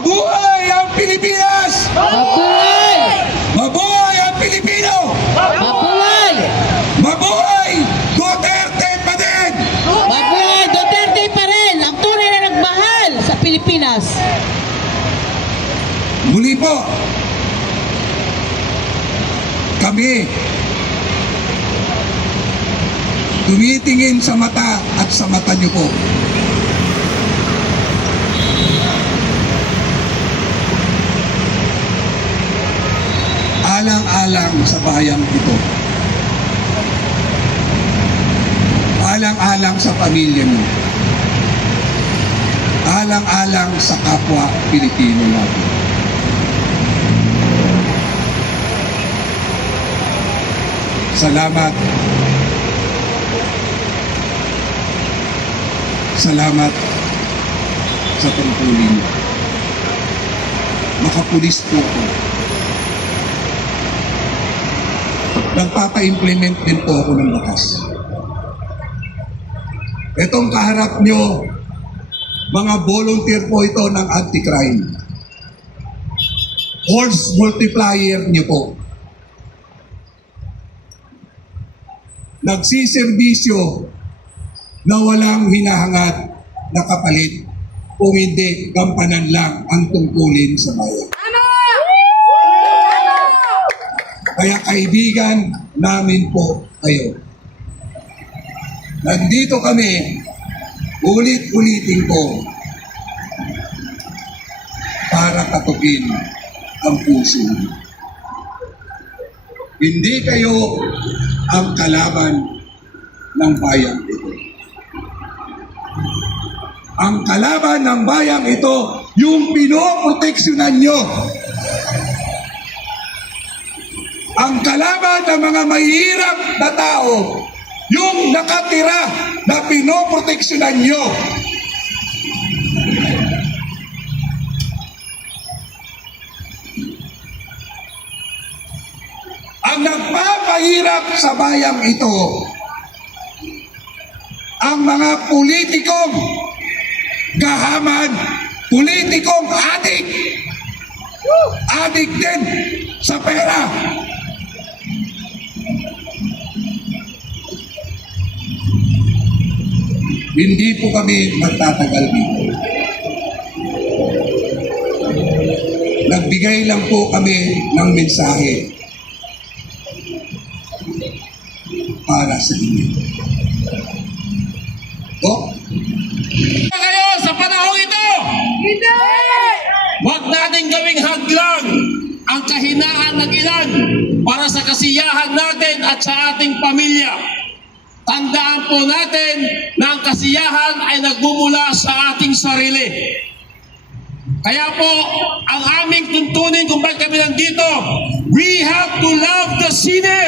Mabuhay ang Pilipinas! Mabuhay! Mabuhay ang Pilipino! Mabuhay! Mabuhay Duterte pa din! Mabuhay! Duterte pa rin! Ang tunay na nagmahal sa Pilipinas. Muli po, kami tumitingin sa mata at sa mata niyo po. Alang-alang sa bayang ito. Alang-alang sa pamilya mo. Alang-alang sa kapwa Pilipino natin. Salamat. Salamat sa tungkulin. Makapulis po ako. Nagpapa-implement din po ako ng batas. Itong kaharap nyo, mga volunteer po ito ng anti-crime. Force multiplier nyo po. Nagsiservisyo na walang hinahangad na kapalit kung hindi gampanan lang ang tungkulin sa bayan. Kaya kaibigan namin po kayo. Nandito kami, ulit-ulitin ko, para katukin ang puso. Hindi kayo ang kalaban ng bayang ito. Ang kalaban ng bayang ito, yung pinoproteksyonan nyo. Ang kalaban ng mga mahihirap na tao, yung nakatira na pinoproteksyonan nyo. Ang nagpapahirap sa bayang ito, ang mga politikong kahaman, politikong adik. Adik din sa pera. Hindi po kami magtatagal dito. Nagbigay lang po kami ng mensahe para sa inyo. Kayo sa panahong ito! Hindi! Huwag natin gawing hadlang ang kahinaan ng ilan para sa kasiyahan natin at sa ating pamilya. Tandaan po natin na ang kasiyahan ay nagmumula sa ating sarili. Kaya po, ang aming tuntunin kung bakit kami nandito, we have to love the sinner,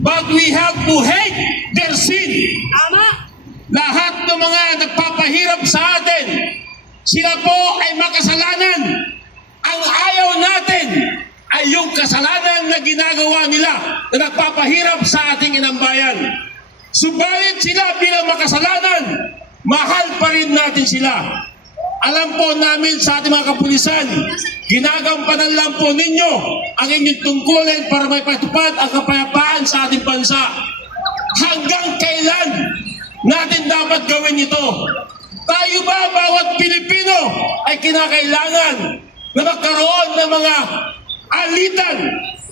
but we have to hate their sin. Tama! Lahat ng mga nagpapahirap sa atin, sila po ay makasalanan. Ang ayaw natin ay yung kasalanan na ginagawa nila na nagpapahirap sa ating inambayan. Subalit sila bilang makasalanan, mahal pa rin natin sila. Alam po namin sa ating mga kapulisan, ginagampanan lang po ninyo ang inyong tungkulin para may patupad ang kapayapaan sa ating bansa. Hanggang kailan natin dapat gawin ito? Tayo ba, bawat Pilipino, ay kinakailangan na magkaroon ng mga alitan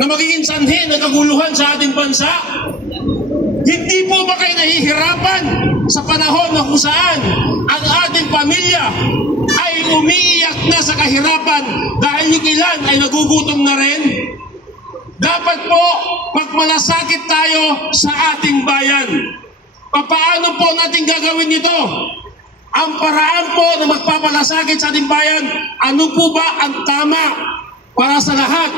na magiging sanhi ng kaguluhan sa ating bansa? Hindi po ba kayo nahihirapan sa panahon na kung saan ang ating pamilya ay umiiyak na sa kahirapan dahil yung ilan ay nagugutom na rin? Dapat po magmalasakit tayo sa ating bayan. Paano po natin gagawin ito? Ang paraan po na magpapalasakit sa ating bayan, ano po ba ang tama para sa lahat?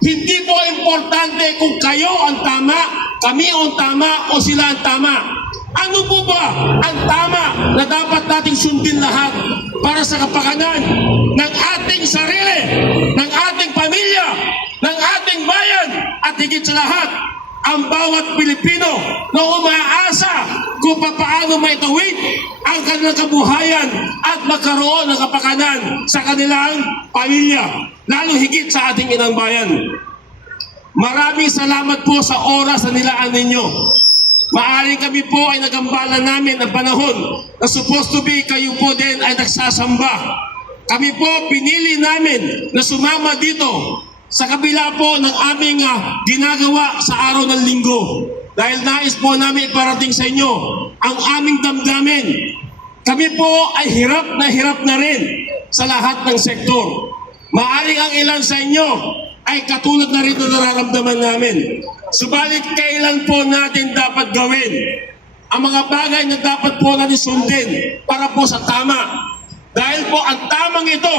Hindi po importante kung kayo ang tama, kami ang tama o sila ang tama. Ano po ba ang tama na dapat nating sundin lahat para sa kapakanan ng ating sarili, ng ating pamilya, ng ating bayan, at higit sa lahat, ang bawat Pilipino na umaasa kung paano maitawid ang kanilang kabuhayan at magkaroon ng kapakanan sa kanilang pamilya, lalo higit sa ating inang bayan. Maraming salamat po sa oras na nilaan ninyo. Maaring kami po ay nagambala namin ang panahon na supposed to be kayo po din ay nagsasamba. Kami po pinili namin na sumama dito sa kabila po ng aming ginagawa sa araw ng linggo. Dahil nais po namin iparating sa inyo ang aming damdamin. Kami po ay hirap na rin sa lahat ng sektor. Maaring ang ilan sa inyo ay katulad na rin na nararamdaman namin. Subalit kailan po natin dapat gawin ang mga bagay na dapat po natin sundin para po sa tama. Dahil po ang tamang ito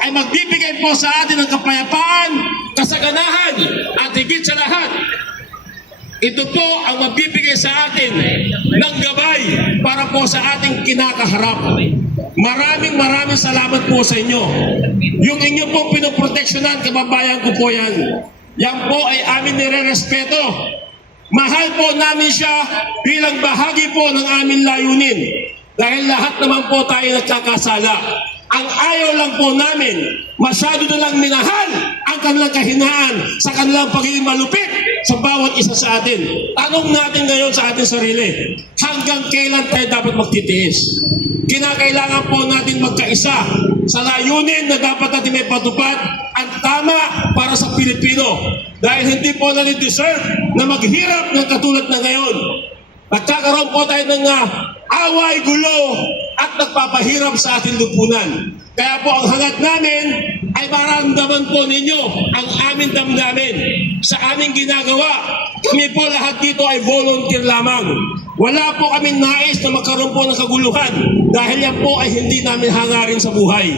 ay magbibigay po sa atin ng kapayapaan, kasaganahan at higit sa lahat, ito po ang magbibigay sa atin ng gabay para po sa ating kinakaharap. Maraming salamat po sa inyo. Yung inyo po pinoproteksyonan, kababayan ko po yan. Yan po ay amin nire-respeto. Mahal po namin siya bilang bahagi po ng aming layunin. Dahil lahat naman po tayo nagkakasala. Ang ayaw lang po namin, masyado na lang minahal ang kanilang kahinaan sa kanilang pagiging malupit sa bawat isa sa atin. Tanong natin ngayon sa ating sarili, hanggang kailan tayo dapat magtitiis? Kinakailangan po natin magkaisa sa layunin na dapat natin may patupad ang tama para sa Pilipino. Dahil hindi po natin deserve na maghirap ng katulad na ngayon. Nagkakaroon po tayo ng away, gulo, at nagpapahirap sa ating lipunan. Kaya po ang hangad namin ay maramdaman po ninyo ang aming damdamin sa aming ginagawa. Kami po lahat dito ay volunteer lamang. Wala po kaming nais na magkaroon po ng kaguluhan dahil yan po ay hindi namin hangarin sa buhay.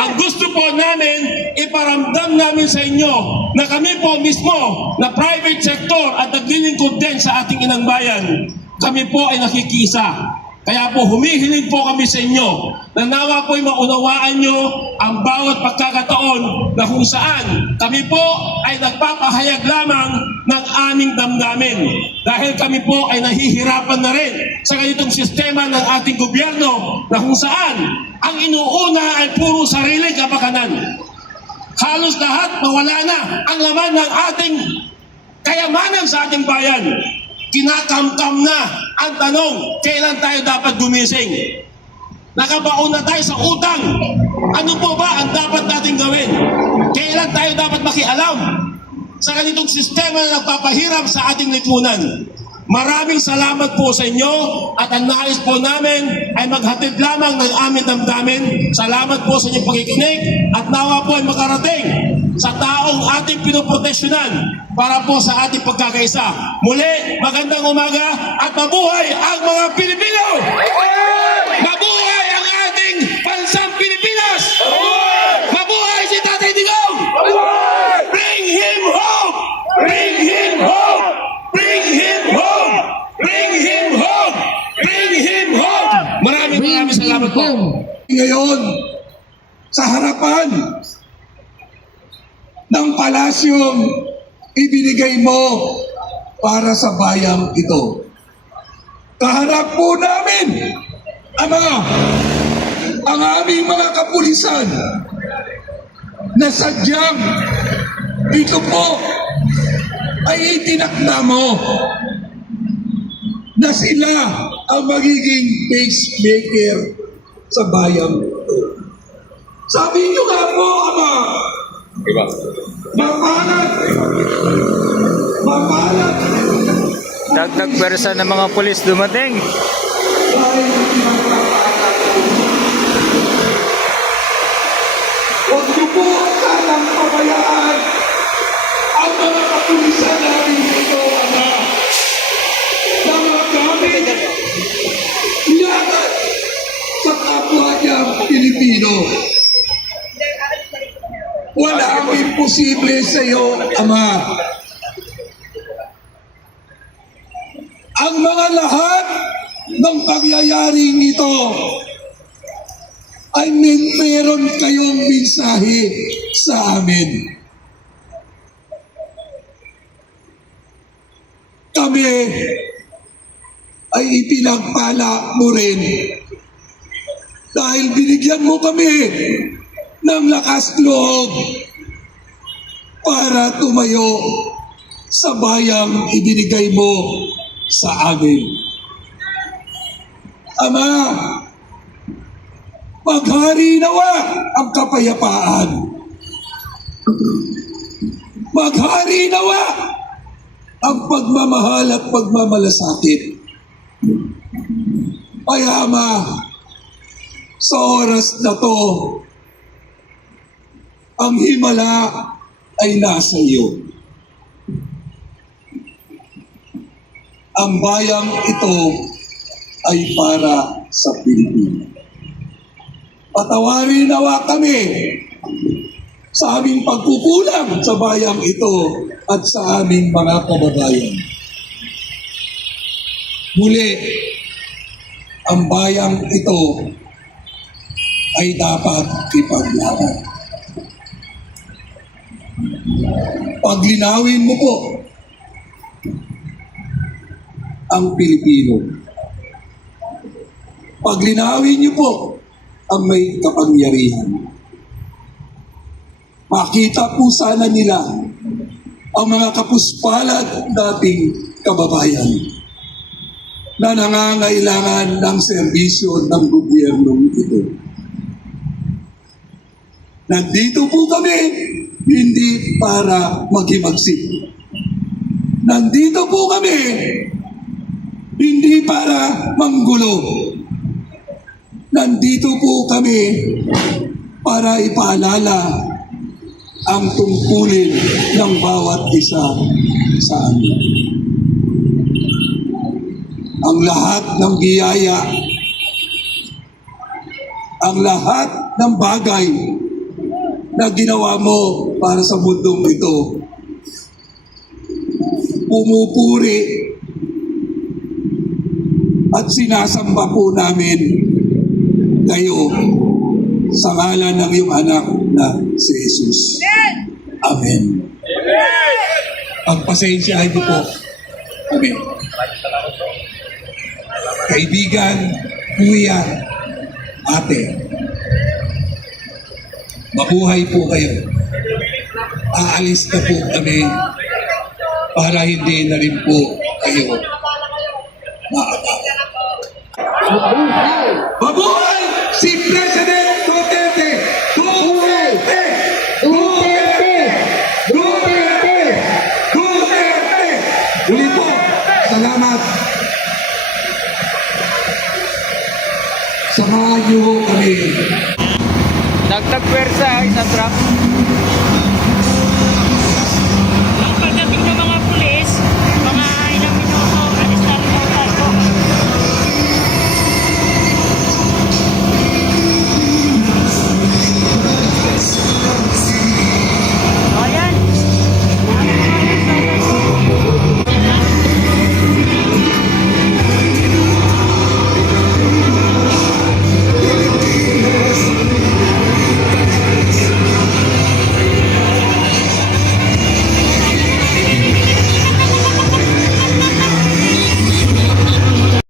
Ang gusto po namin, iparamdam namin sa inyo na kami po mismo na private sector at naglilingkod din sa ating inang bayan. Kami po ay nakikisa. Kaya po humihiling po kami sa inyo na nawa po'y maunawaan nyo ang bawat pagkakataon na kung saan kami po ay nagpapahayag lamang ng aming damdamin. Dahil kami po ay nahihirapan na rin sa ganitong sistema ng ating gobyerno na kung saan ang inuuna ay puro sariling kapakanan. Halos lahat mawala na ang laman ng ating kayamanan sa ating bayan. Kinakamkam na ang tanong, kailan tayo dapat gumising? Nakabaon na tayo sa utang. Ano po ba ang dapat natin gawin? Kailan tayo dapat makialam sa ganitong sistema na nagpapahirap sa ating lipunan? Maraming salamat po sa inyo at ang nais po namin ay maghatid lamang ng aming damdamin. Salamat po sa inyong pakikinig at nawa po ay makarating sa taong ating pinoproteksyonan para po sa ating pagkakaisa. Muli, magandang umaga at mabuhay ang mga Pilipino! Mabuhay ang ating bansang Pilipinas! Mabuhay si Tatay Digong! Bring him home! Bring him home! Bring him home! Bring him home! Bring him home! Maraming salamat po. Ngayon, sa harapan ng palasyong ibinigay mo para sa bayang ito. Kaharap po namin ang aming mga kapulisan na sadyang dito po ay itinakda mo na sila ang magiging pacemaker sa bayang ito. Sabi niyo nga po, Ama, mapalat Dagdag pwersa ng mga pulis dumating. Huwag niyo po sanang pabayaan ang mga kapulisan namin ito, Ama, na magamit lahat sa kapwa niyang Pilipino. Wala ang imposible sa iyo, Ama. Ang mga lahat ng pangyayaring ito ay meron kayong mensahe sa amin. kami ay ipinagpala mo rin dahil binigyan mo kami ng lakas loob para tumayo sa bayang ibinigay mo sa amin. Ama, maghari nawa ang kapayapaan. Maghari nawa ang pagmamahal at pagmamalasakit. Kaya Ama, sa oras na to, ang himala ay nasa iyo. Ang bayang ito ay para sa Pilipinas. Patawarin nawa kami sa aming pagkukulang sa bayang ito at sa aming mga kababayan. Muli, ang bayang ito ay dapat ipaglaban. Paglinawin mo po ang Pilipino. Paglinawin niyo po ang may kapangyarihan. Makita po sana nila ang mga kapuspalad dating kababayan na nangangailangan ng serbisyo ng gobyernong ito. Nandito po kami hindi para maghimagsik. Nandito po kami hindi para manggulo. Nandito po kami para ipaalala ang tungkulin ng bawat isa sa amin. Ang lahat ng biyaya, ang lahat ng bagay na ginawa mo para sa mundong ito, pumupuri at sinasamba po namin kayo sa ngalan ng iyong anak na si Jesus. Amen. Pagpasensyahan niyo po. Amen. Kaibigan, kuya, ate, mabuhay po kayo. Aalis na po kami para hindi na rin po kayo maatake. Mabuhay si President Duterte! Duterte! Duterte! Duterte! Duterte! Uli po, salamat. Samahan niyo kami. Dagdag pwersa, isang truck.